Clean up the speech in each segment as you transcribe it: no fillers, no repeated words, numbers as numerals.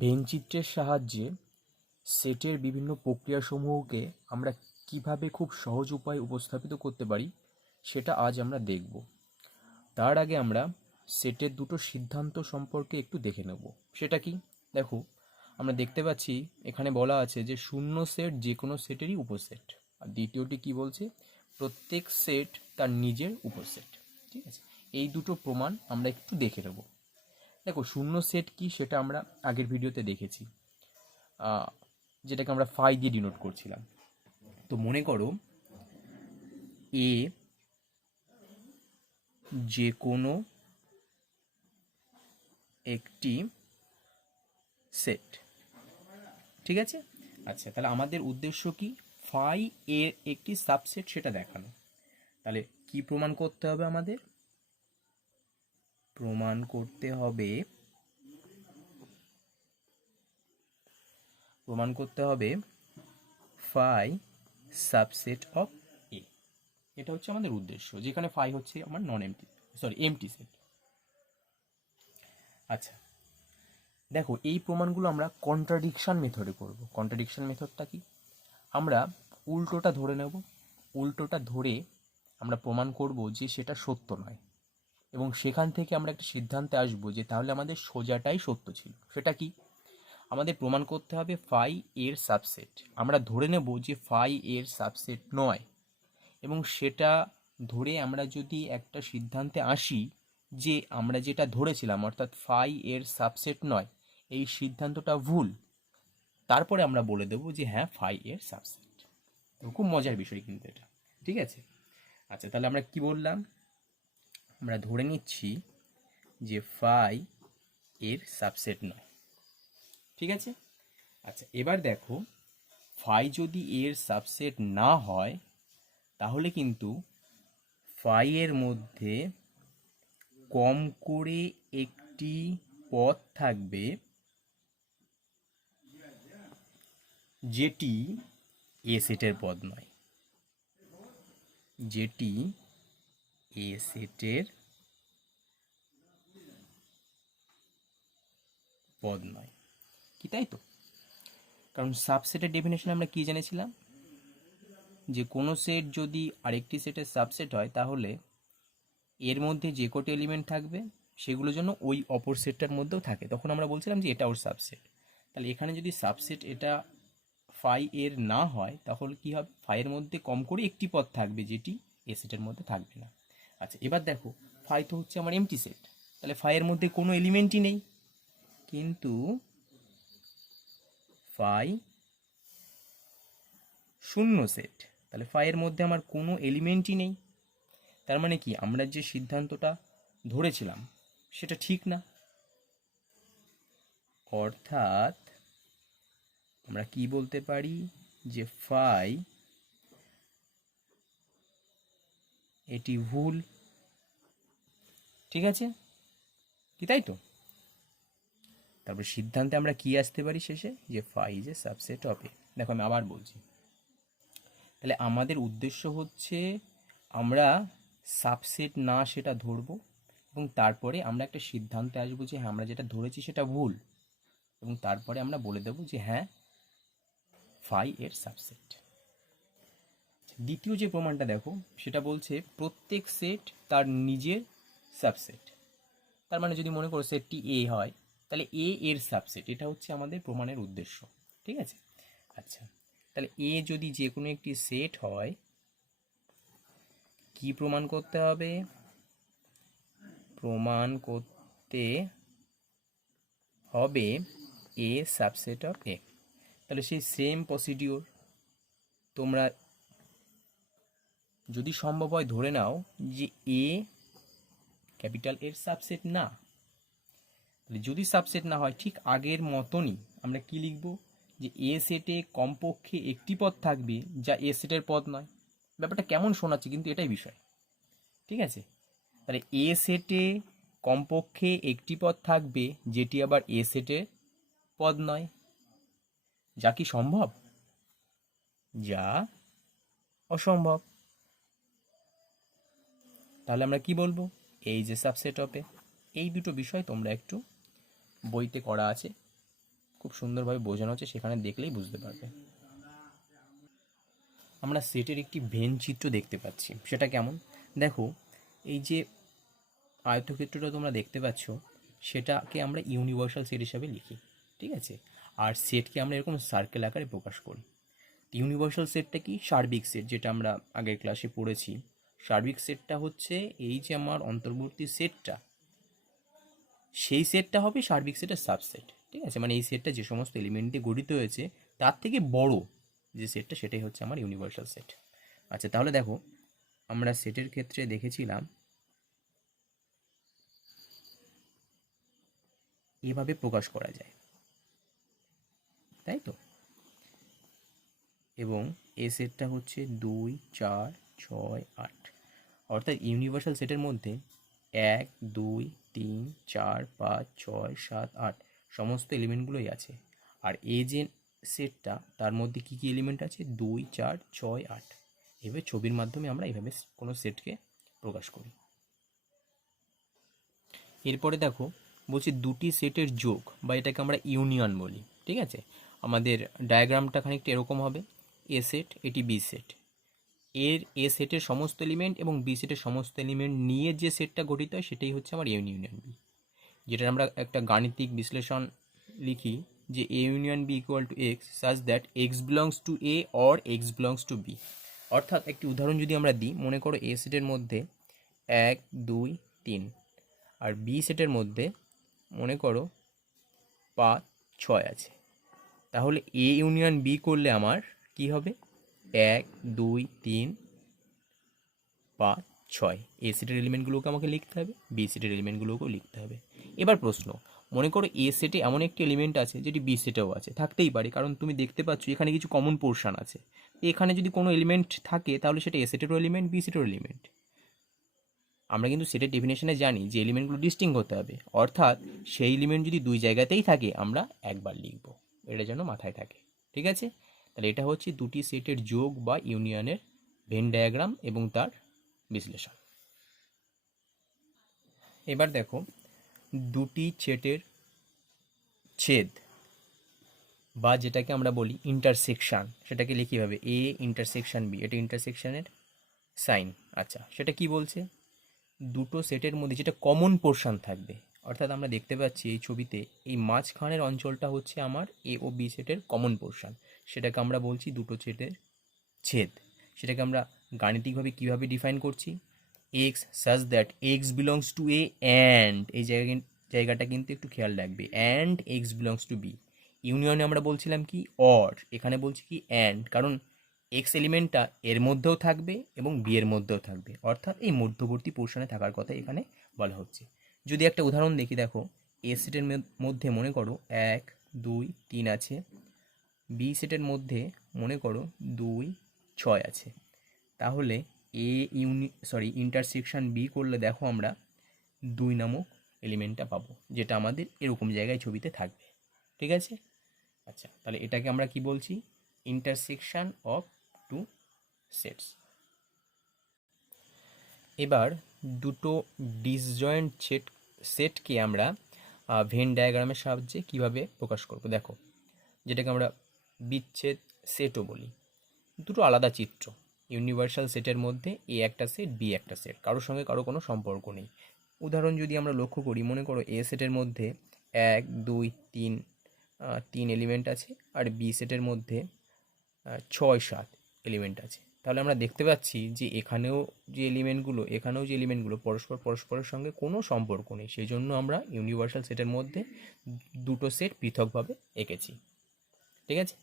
When চিত্রের সাহায্যে সেটের বিভিন্ন প্রক্রিয়াসমূহকে আমরা কিভাবে খুব সহজ উপায়ে উপস্থাপিত করতে পারি সেটা আজ আমরা দেখব। তার আগে আমরা সেটের দুটো সিদ্ধান্ত সম্পর্কে একটু দেখে নেব। সেটা কি? দেখো, আমরা দেখতে পাচ্ছি এখানে বলা আছে যে শূন্য সেট যে কোনো সেটেরই উপসেট, আর দ্বিতীয়টি কি বলছে? প্রত্যেক সেট তার নিজের উপসেট। ঠিক আছে, এই দুটো প্রমাণ আমরা একটু দেখে নেব। দেখো, শূন্য সেট কি সেটা আমরা আগের ভিডিওতে দেখেছি, যেটাকে আমরা ফাই দিয়ে ডিনোট করছিলাম। তো মনে করো এ যে কোনো একটি সেট, ঠিক আছে? আচ্ছা, তাহলে আমাদের উদ্দেশ্য কি? ফাই এর একটি সাবসেট সেটা দেখানো। তাহলে কি প্রমাণ করতে হবে আমাদের? প্রমাণ করতে হবে ফাই সাবসেট অফ এ। এটা হচ্ছে আমাদের উদ্দেশ্য, যেখানে ফাই হচ্ছে আমার এমটি সেট। আচ্ছা, দেখো, এই প্রমাণগুলো আমরা কন্ট্রাডিকশন মেথডে করব। কন্ট্রাডিকশন মেথডটা কি? আমরা উল্টোটা ধরে নেব। উল্টোটা ধরে আমরা প্রমাণ করব যে সেটা সত্য নয়, এবং সেখান থেকে আমরা একটা সিদ্ধান্তে আসবো যে তাহলে আমাদের সোজাটাই সত্য ছিল। সেটা কি? আমাদের প্রমাণ করতে হবে ফাই এর সাবসেট। আমরা ধরে নেব যে ফাই এর সাবসেট নয়, এবং সেটা ধরে আমরা যদি একটা সিদ্ধান্তে আসি যে আমরা যেটা ধরেছিলাম অর্থাৎ ফাই এর সাবসেট নয়, এই সিদ্ধান্তটা ভুল, তারপরে আমরা বলে দেবো যে হ্যাঁ, ফাই এর সাবসেট। তো খুব মজার বিষয় কিন্তু এটা, ঠিক আছে? আচ্ছা, তাহলে আমরা কি বললাম? আমরা ধরে নিচ্ছি যে ফাই এর সাবসেট নয়, ঠিক আছে? আচ্ছা, এবার দেখো, ফাই যদি এর সাবসেট না হয় তাহলে কিন্তু ফাই এর মধ্যে কম করে একটি পদ থাকবে যেটি এ সেটের পদ নয়, যেটি এ সেটের পদ নয়। কি তাই তো? কারণ সাবসেটের ডেফিনেশন আমরা কি জেনেছিলাম? যে কোনো সেট যদি আরেকটি সেটের সাবসেট হয় তাহলে এর মধ্যে যে কটি এলিমেন্ট থাকবে সেগুলো যেন ওই অপর সেটটার মধ্যেও থাকে। তখন আমরা বলছিলাম যে এটা ওর সাবসেট। তাহলে এখানে যদি সাবসেট এটা ফাই এর না হয় তাহলে কি হবে? ফাইয়ের মধ্যে কম করে একটি পদ থাকবে যেটি এ সেটের মধ্যে থাকবে না। আচ্ছা, এবার দেখো, ফাই তো হচ্ছে আমার এমটি সেট, তাহলে ফাইয়ের মধ্যে কোনো এলিমেন্টই নেই। কিন্তু ফাই শূন্য সেট, তাহলে ফাইয়ের মধ্যে আমার কোনো এলিমেন্টই নেই। তার মানে কি? আমরা যে সিদ্ধান্তটা ধরেছিলাম সেটা ঠিক না। অর্থাৎ আমরা কি বলতে পারি? যে ফাই এটি ভুল, ঠিক আছে? কি তাই তো? তারপর সিদ্ধান্তে আমরা কি আসতে পারি শেষে? যে phi is A subset of A. দেখো, আমি আবার বলছি, তাহলে আমাদের উদ্দেশ্য হচ্ছে আমরা সাবসেট না সেটা ধরবো, এবং তারপরে আমরা একটা সিদ্ধান্তে আসবো যে হ্যাঁ, আমরা যেটা ধরেছি সেটা ভুল, এবং তারপরে আমরা বলে দেবো যে হ্যাঁ, ফাই এর সাবসেট। দ্বিতীয় যে প্রমাণটা দেখো, সেটা বলছে প্রত্যেক সেট তার নিজের সাবসেট। তার মানে যদি মনে করো সেটটি এ হয় তাহলে এ এর সাবসেট, এটা হচ্ছে আমাদের প্রমাণের উদ্দেশ্য, ঠিক আছে? আচ্ছা, তাহলে এ যদি যে কোনো একটি সেট হয়, কি প্রমাণ করতে হবে? প্রমাণ করতে হবে এ সাবসেট অফ এ। তাহলে সেই সেম প্রসিডিওর তোমরা যদি সম্ভব হয় ধরে নাও যে এ ক্যাপিটাল এর সাবসেট না। তাহলে যদি সাবসেট না হয়, ঠিক আগের মতনই আমরা কি লিখব? যে এ সেটে কমপক্ষে একটি পদ থাকবে যা এ সেটের পদ নয়। ব্যাপারটা কেমন শোনাচ্ছে, কিন্তু এটাই বিষয়, ঠিক আছে? তাহলে এ সেটে কমপক্ষে একটি পদ থাকবে যেটি আবার এ সেটের পদ নয়। যা কি সম্ভব? যা অসম্ভব। তাহলে আমরা কি বলবো? এই যে সাবসেট অফ এ। এই দুটো বিষয় তোমরা একটু বইতে করা আছে, খুব সুন্দরভাবে বোঝানো হচ্ছে, সেখানে দেখলেই বুঝতে পারবে। আমরা সেটের একটি ভেন চিত্র দেখতে পাচ্ছি। সেটা কেমন? দেখো, এই যে আয়তক্ষেত্রটা তোমরা দেখতে পাচ্ছ, সেটাকে আমরা ইউনিভার্সাল সেট হিসাবে লিখি, ঠিক আছে? আর সেটকে আমরা এরকম সার্কেল আকারে প্রকাশ করি। ইউনিভার্সাল সেটটা কি? সার্বিক সেট, যেটা আমরা আগের ক্লাসে পড়েছি। সার্বিক সেটটা হচ্ছে এই যে আমার অন্তর্বর্তী সেটটা, সেই সেটটা হবে সার্বিক সেটের সাবসেট, ঠিক আছে? মানে এই সেটটা যে সমস্ত এলিমেন্ট দিয়ে গঠিত হয়েছে তার থেকে বড় যে সেটটা, সেটাই হচ্ছে আমার ইউনিভার্সাল সেট। আচ্ছা, তাহলে দেখো, আমরা সেটের ক্ষেত্রে দেখেছিলাম এভাবে প্রকাশ করা যায়, তাই তো? এবং এই সেটটা হচ্ছে 2, 4, 6, 8, অর্থাৎ ইউনিভার্সাল সেটের মধ্যে 1, 2, 3, 4, 5, 6, 7, 8 সমস্ত এলিমেন্টগুলোই আছে। আর এই যে সেটটা, তার মধ্যে কী কী এলিমেন্ট আছে? 2, 4, 6, 8। এভাবে ছবির মাধ্যমে আমরা এইভাবে কোনো সেটকে প্রকাশ করি। এরপরে দেখো, বলছি দুটি সেটের যোগ, বা এটাকে আমরা ইউনিয়ন বলি, ঠিক আছে? আমাদের ডায়াগ্রামটা খানিকটা এরকম হবে। এ সেট, এটি বি সেট। এর এ সেটের সমস্ত এলিমেন্ট এবং বি সেটের সমস্ত এলিমেন্ট নিয়ে যে সেটটা গঠিত হয়, সেটাই হচ্ছে আমার ইউনিয়ন বি। যেটা আমরা একটা গাণিতিক বিশ্লেষণ লিখি যে A union B equal to X such that X belongs to A or X belongs to B. অর্থাৎ একটি উদাহরণ যদি আমরা দিই, মনে করো এ সেটের মধ্যে 1, 2, 3, আর বি সেটের মধ্যে মনে করো 5, 6 আছে। তাহলে এ ইউনিয়ন বি করলে আমার কি হবে? 1, 2, 3, 5, 6 এ সেটের এলিমেন্টগুলোকে আমাকে লিখতে হবে, বি সেটের এলিমেন্টগুলোকেও লিখতে হবে। এবার প্রশ্ন, মনে করো এ সেটে এমন একটি এলিমেন্ট আছে যেটি বি সেটেও আছে, থাকতেই পারে, কারণ তুমি দেখতে পাচ্ছ এখানে কিছু কমন পোর্শন আছে। এখানে যদি কোনো এলিমেন্ট থাকে তাহলে সেটা এ সেটেরও এলিমেন্ট, বি সেটেরও এলিমেন্ট। আমরা কিন্তু সেটের ডেফিনেশনে জানি যে এলিমেন্টগুলো ডিস্টিংক্ট হতে হবে, অর্থাৎ সেই এলিমেন্ট যদি দুই জায়গাতেই থাকে আমরা একবার লিখব, এটা যেন মাথায় থাকে, ঠিক আছে? তাহলে এটা হচ্ছে দুটি সেটের যোগ বা ইউনিয়নের ভেন ডায়াগ্রাম এবং তার বিশ্লেষণ। এবার দেখো, দুটি সেটের ছেদ, বা যেটাকে আমরা বলি ইন্টারসেকশন, সেটাকে লিখি হবে এ ইন্টারসেকশন বি। এটা ইন্টারসেকশনের সাইন। আচ্ছা, সেটা কি বলছে? দুটো সেটের মধ্যে যেটা কমন পোর্শন থাকবে, অর্থাৎ আমরা দেখতে পাচ্ছি এই ছবিতে এই মাঝখানের অঞ্চলটা হচ্ছে আমার এ ও বি সেটের কমন পোর্শন, সেটাকে আমরা বলছি দুটো সেটের ছেদ। সেটাকে আমরা গাণিতিকভাবে কীভাবে ডিফাইন করছি? X such that X belongs to A and, এই জায়গাটা কিন্তু একটু খেয়াল রাখবে, and X belongs to B. ইউনিয়নে আমরা বলছিলাম কি অর, এখানে বলছি কি অ্যান্ড, কারণ এক্স এলিমেন্টটা এর মধ্যেও থাকবে এবং বি এর মধ্যেও থাকবে, অর্থাৎ এই মধ্যবর্তী পোর্শনে থাকার কথা এখানে বলা হচ্ছে। যদি একটা উদাহরণ দেখি, দেখো এ সেটের মধ্যে মনে করো 1, 2, 3 আছে, বি সেটের মধ্যে মনে করো 2, 6 আছে। তাহলে ইন্টারসেকশন বি করলে দেখো আমরা 2 নামক এলিমেন্টটা পাবো, যেটা আমাদের এরকম জায়গায় ছবিতে থাকবে, ঠিক আছে? আচ্ছা, তাহলে এটাকে আমরা কি বলছি? Intersection of two sets. এবার দুটো ডিসজয়েন্ট সেটকে আমরা ভেন ডায়াগ্রামের সাহায্যে কিভাবে প্রকাশ করব, দেখো, যেটাকে আমরা বিচ্ছেদ সেটও বলি। দুটো আলাদা চিত্র, ইউনিভার্সাল সেটের মধ্যে এ একটা সেট, বি একটা সেট, কারোর সঙ্গে কারো কোনো সম্পর্ক নেই। উদাহরণ যদি আমরা লক্ষ্য করি, মনে করো এ সেটের মধ্যে 1, 2, 3, 3 এলিমেন্ট আছে, আর বি সেটের মধ্যে 6, 7 এলিমেন্ট আছে। তাহলে আমরা দেখতে পাচ্ছি যে এখানেও যে এলিমেন্টগুলো পরস্পরের সঙ্গে কোনো সম্পর্ক নেই, সেই জন্য আমরা ইউনিভার্সাল সেটের মধ্যে দুটো সেট পৃথকভাবে এঁকেছি, ঠিক আছে?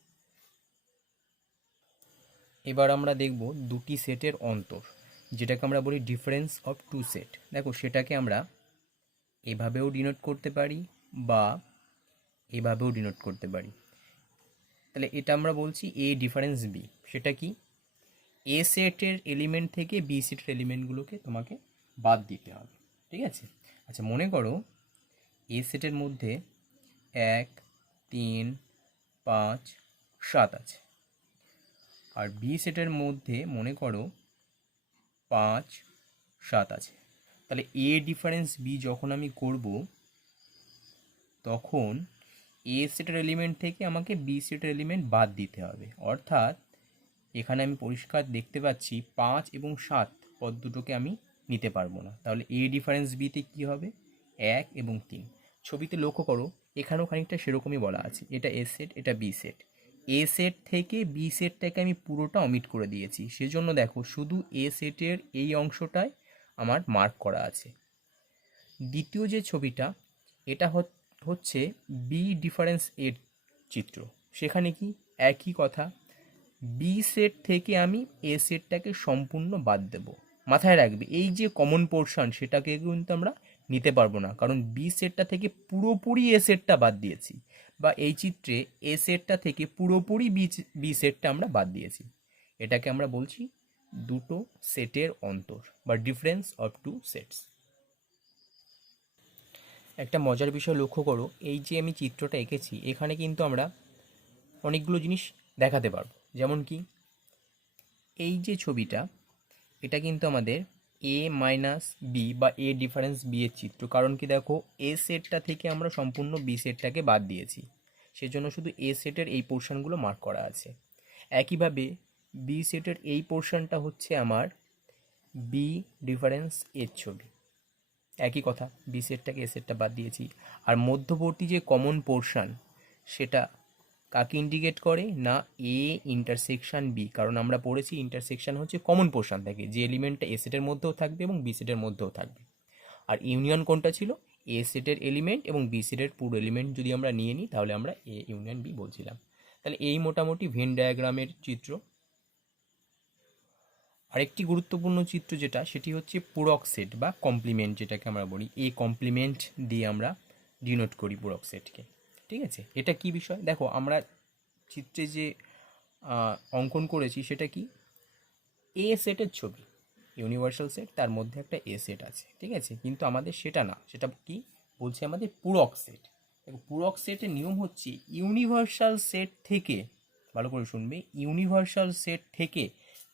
এবার আমরা দেখব দুটি সেটের অন্তর, যেটাকে আমরা বলি ডিফারেন্স অফ টু সেট। দেখো, সেটাকে আমরা এভাবেও ডিনোট করতে পারি বা এভাবেও ডিনোট করতে পারি। তাহলে এটা আমরা বলছি এ ডিফারেন্স বি। সেটা কি? এ সেটের এলিমেন্ট থেকে বি সেটের এলিমেন্টগুলোকে তোমাকে বাদ দিতে হবে, ঠিক আছে? আচ্ছা, মনে করো এ সেটের মধ্যে 1, 3, 5, 7 আছে, আর বি সেটের মধ্যে মনে করো 5, 7 আছে। তাহলে এ ডিফারেন্স বি যখন আমি করব, তখন এ সেটের এলিমেন্ট থেকে আমাকে বি সেটের এলিমেন্ট বাদ দিতে হবে। অর্থাৎ এখানে আমি পরিষ্কার দেখতে পাচ্ছি 5 এবং 7 পদ দুটোকে আমি নিতে পারবো না, তাহলে এ ডিফারেন্স বিতে কী হবে 1 এবং 3। ছবিতে লক্ষ্য করো এখানেও খানিকটা সেরকমই বলা আছে, এটা এ সেট এটা বি সেট। এ সেট থেকে বি সেটটাকে আমি পুরোটা অমিট করে দিয়েছি, সেজন্য দেখো শুধু এ সেটের এই অংশটায় আমার মার্ক করা আছে। দ্বিতীয় যে ছবিটা এটা হচ্ছে বি ডিফারেন্স এর চিত্র, সেখানে কি একই কথা, বি সেট থেকে আমি এ সেটটাকে সম্পূর্ণ বাদ দেব। মাথায় রাখবে এই যে কমন পোর্শন সেটাকে কিন্তু আমরা নিতে পারবো না, কারণ বি সেটটা থেকে পুরোপুরি এ সেটটা বাদ দিয়েছি, বা এই চিত্রে এ সেটটা থেকে পুরোপুরি বি সেটটা আমরা বাদ দিয়েছি। এটাকে আমরা বলছি দুটো সেটের অন্তর বা ডিফারেন্স অফ টু সেটস। একটা মজার বিষয় লক্ষ্য করো, এই যে আমি চিত্রটা এঁকেছি এখানে কিন্তু আমরা অনেকগুলো জিনিস দেখাতে পারবো, যেমন কি এই যে ছবিটা এটা কিন্তু আমাদের এ মাইনাস বি বা এ ডিফারেন্স বি এর চিত্র, কারণ কি দেখো এ সেটটা থেকে আমরা সম্পূর্ণ বি সেটটাকে বাদ দিয়েছি, সেজন্য শুধু এ সেটের এই পোর্শনগুলো মার্ক করা আছে। একইভাবে বি সেটের এই পোর্শনটা হচ্ছে আমার বি ডিফারেন্স এর ছবি, একই কথা বি সেটটাকে এ সেটটা বাদ দিয়েছি। আর মধ্যবর্তী যে কমন পোর্শন সেটা কাকে ইন্ডিকেট করে না এ ইন্টারসেকশন বি, কারণ আমরা পড়েছি ইন্টারসেকশন হচ্ছে কমন পোর্শন থাকে যে এলিমেন্টটা এ সেটের মধ্যেও থাকবে এবং বি সেটের মধ্যেও থাকবে। আর ইউনিয়ন কোনটা ছিল, এ সেটের এলিমেন্ট এবং বি সেটের পুরো এলিমেন্ট যদি আমরা নিয়ে নিই তাহলে আমরা এ ইউনিয়ন বি বলছিলাম। তাহলে এই মোটামুটি ভেন ডায়াগ্রামের চিত্র। আরেকটি গুরুত্বপূর্ণ চিত্র যেটা সেটি হচ্ছে পূরক সেট বা কমপ্লিমেন্ট, যেটাকে আমরা বলি এই কমপ্লিমেন্ট দিয়ে আমরা ডিনোট করি পূরক সেটকে। ঠিক আছে, এটা কি বিষয় দেখো, আমরা চিত্রে যে অঙ্কন করেছি সেটা কি এ সেটের ছবি, ইউনিভার্সাল সেট, তার মধ্যে একটা এ সেট আছে, ঠিক আছে, কিন্তু আমাদের সেটা না, সেটা কি বলছে আমাদের পূরক সেট। দেখো পূরক সেটের নিয়ম হচ্ছে ইউনিভার্সাল সেট থেকে, ভালো করে শুনবে, ইউনিভার্সাল সেট থেকে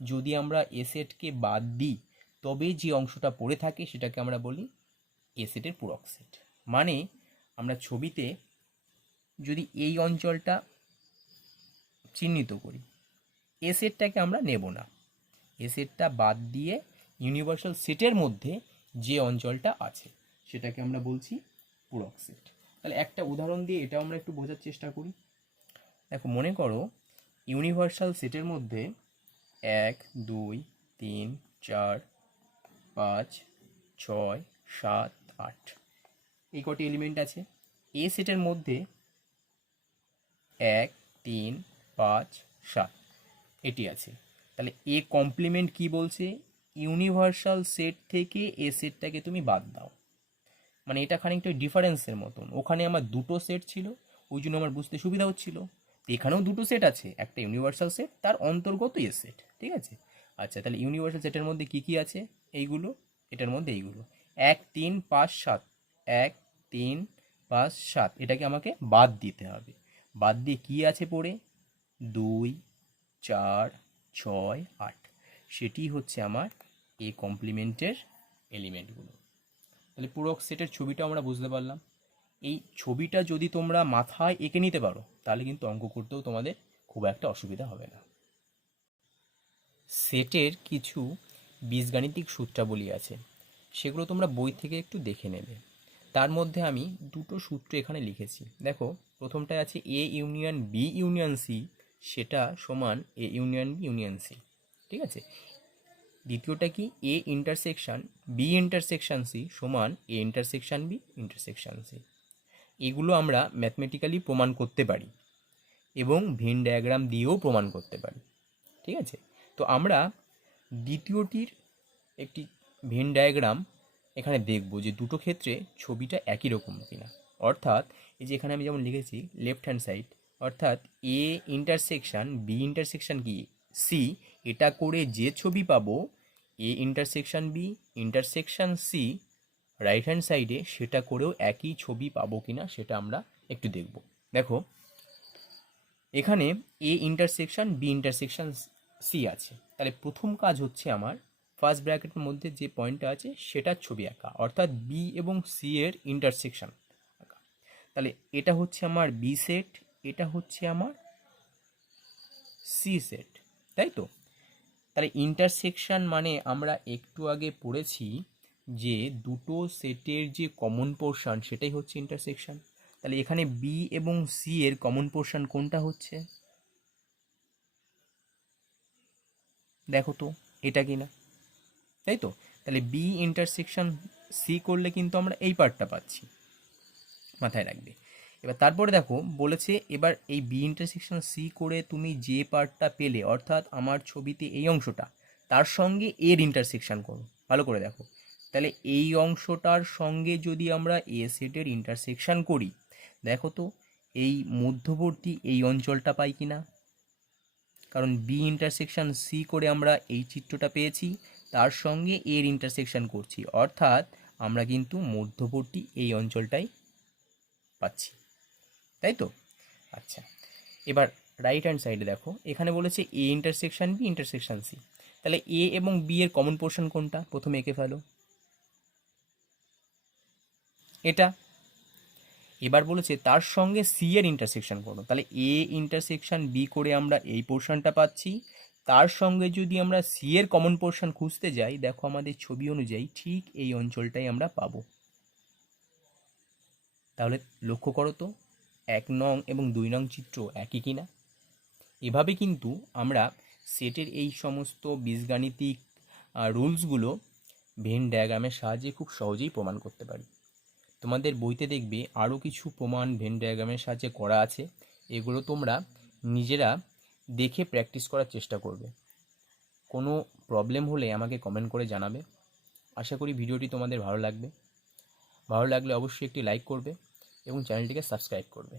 যদি আমরা এ সেটকে বাদ দিই তবে যে অংশটা পড়ে থাকে সেটাকে আমরা বলি এ সেটের পূরক সেট। মানে আমরা ছবিতে যদি এই অঞ্চলটা চিহ্নিত করি, এ সেটটাকে আমরা নেব না, এ সেটটা বাদ দিয়ে ইউনিভার্সাল সেটের মধ্যে যে অঞ্চলটা আছে সেটাকে আমরা বলছি পূরক সেট। তাহলে একটা উদাহরণ দিয়ে এটাও আমরা একটু বোঝার চেষ্টা করি। দেখো মনে করো ইউনিভার্সাল সেটের মধ্যে 1 2 3 4 5 6 7 8 এই কটি এলিমেন্ট আছে। এ সেটের মধ্যে 1 3 5 7 এটি আছে। তাহলে এ কমপ্লিমেন্ট কি বলছে, ইউনিভার্সাল সেট থেকে এ সেটটাকে তুমি বাদ দাও, মানে এটা খানিকটা ডিফারেন্সের মতন, ওখানে আমার দুটো সেট ছিল ওই জন্য আমার বুঝতে সুবিধা হচ্ছিল, এখানেও দুটো সেট আছে, একটা ইউনিভার্সাল সেট তার অন্তর্গত এ সেট, ঠিক আছে। আচ্ছা তাহলে ইউনিভার্সাল সেটের মধ্যে কি কি আছে, এইগুলো, এটার মধ্যে এইগুলো 1 3 5 7, 1 3 5 7 এটাকে আমাকে বাদ দিতে হবে। বাদ দিয়ে কি আছে পড়ে 2 4 6 8, সেটি হচ্ছে আমার এ কমপ্লিমেন্টের এলিমেন্টগুলো। তাহলে পূরক সেটের ছবিটা আমরা বুঝতে পারলাম। এই ছবিটা যদি তোমরা মাথায় এঁকে নিতে পারো তাহলে কিন্তু অঙ্ক করতেও তোমাদের খুব একটা অসুবিধা হবে না। সেটের কিছু বীজগাণিতিক সূত্রাবলী আছে, সেগুলো তোমরা বই থেকে একটু দেখে নেবে। তার মধ্যে আমি দুটো সূত্র এখানে লিখেছি, দেখো প্রথমটায় আছে A union B union C, সেটা সমান A union B union C, ঠিক আছে। দ্বিতীয়টা কি A intersection B intersection C সমান A intersection B intersection C. এগুলো আমরা ম্যাথমেটিক্যালি প্রমাণ করতে পারি এবং ভেন ডায়াগ্রাম দিয়েও প্রমাণ করতে পারি, ঠিক আছে। তো আমরা দ্বিতীয়টির একটি ভেন ডায়াগ্রাম এখানে দেখব যে দুটো ক্ষেত্রে ছবিটা একই রকম কিনা। অর্থাৎ এই যে এখানে আমি যেমন লিখেছি লেফট হ্যান্ড সাইড, অর্থাৎ এ ইন্টারসেকশন বি ইন্টারসেকশন কি সি, এটা করে যে ছবি পাবো A intersection B intersection C right hand সাইডে, সেটা করেও একই ছবি পাবো কিনা সেটা আমরা একটু দেখব। দেখো এখানে A intersection B intersection C আছে, তাহলে প্রথম কাজ হচ্ছে আমার ফার্স্ট ব্র্যাকেটের মধ্যে যে পয়েন্টটা আছে সেটার ছবি আঁকা, অর্থাৎ বি এবং সি এর ইন্টারসেকশন আঁকা। তাহলে এটা হচ্ছে আমার বি সেট, এটা হচ্ছে আমার সি সেট, তাই তো? তাহলে ইন্টারসেকশন মানে আমরা একটু আগে পড়েছি যে দুটো সেটের যে কমন পোর্শন সেটাই হচ্ছে ইন্টারসেকশন। তাহলে এখানে বি এবং সি এর কমন পোর্শন কোনটা হচ্ছে? দেখো তো এটা কিনা, তাই তো? তাহলে বি ইন্টারসেকশন সি করলে কিন্তু আমরা এই পার্টটা পাচ্ছি, মাথায় রাখবে। এবার তারপরে দেখো বলেছে এবার এই বি ইন্টারসেকশন সি করে তুমি যে পার্টটা পেলে, অর্থাৎ আমার ছবিতে এই অংশটা, তার সঙ্গে এর ইন্টারসেকশন করো। ভালো করে দেখো, তাহলে এই অংশটার সঙ্গে যদি আমরা এ সেটের ইন্টারসেকশন করি, দেখো তো এই মধ্যবর্তী এই অঞ্চলটা পাই কিনা? কারণ বি ইন্টারসেকশন সি করে আমরা এই চিত্রটা পেয়েছি, তার সঙ্গে এর ইন্টারসেকশন করছি, অর্থাৎ আমরা কিন্তু মধ্যবর্তী এই অঞ্চলটাই পাচ্ছি, তাই তো? আচ্ছা, এবার রাইট হ্যান্ড সাইডে দেখো, এখানে বলেছে A intersection B intersection C. তাহলে এ এবং বি এর কমন পোর্শন কোনটা? প্রথমে এঁকে ফেলো, এটা। এবার বলেছে তার সঙ্গে সি এর ইন্টারসেকশন করো, তাহলে এ ইন্টারসেকশন বি করে আমরা এই পোর্শনটা পাচ্ছি, তার সঙ্গে যদি আমরা সি এর কমন পোর্শন খুঁজতে যাই, দেখো আমাদের ছবি অনুযায়ী ঠিক এই অঞ্চলটাই আমরা পাবো। তাহলে লক্ষ্য করো তো 1 নং এবং 2 নং চিত্র একই কিনা। এভাবে কিন্তু আমরা সেটের এই সমস্ত বীজগাণিতিক রুলসগুলো ভেন ডায়াগ্রামের সাহায্যে খুব সহজেই প্রমাণ করতে পারি। তোমাদের বইতে দেখবে আরও কিছু প্রমাণ ভেন ডায়াগ্রামের সাহায্যে করা আছে, এগুলো তোমরা নিজেরা দেখে প্র্যাকটিস করার চেষ্টা করবে। কোনো প্রবলেম হলে আমাকে কমেন্ট করে জানাবে। আশা করি ভিডিওটি তোমাদের ভালো লাগবে। ভালো লাগলে অবশ্যই একটি লাইক করবে এবং চ্যানেলটিকে সাবস্ক্রাইব করবে।